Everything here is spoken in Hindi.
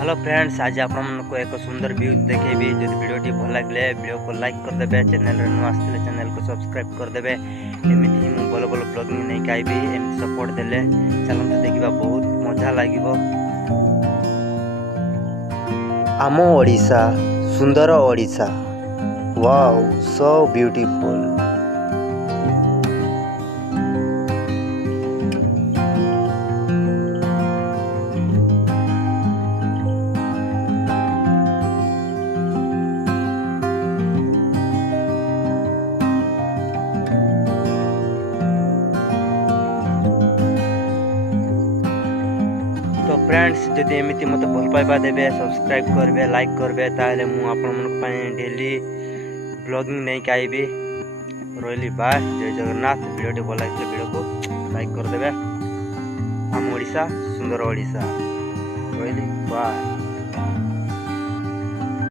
हेलो फ्रेंड्स, आज आपको एक सुंदर व्यू देखेबी। जो वीडियो भल लगे वीडियो को लाइक करदे, चैनल नु आसले चैनल को सब्सक्राइब करदे। एमती ही भल भल ब्लॉगिंग नहीं खाइबी, एमती सपोर्ट देले चलते देखा बहुत मजा लगे। आम ओडिशा सुंदर ओडिशा, वाओ सो ब्यूटीफुल। तो फ्रेंड्स, जदि एमती मत भल पाइबा देबे, सब्सक्राइब करबे, लाइक करबे, ताले मु आपन डेली ब्लॉगिंग नहीं आइबी। रही बाय, जय जगन्नाथ। वीडियो भल लगे वीडियो को लाइक करदे। आम ओडिशा सुंदर ओडिशा, रही बाय।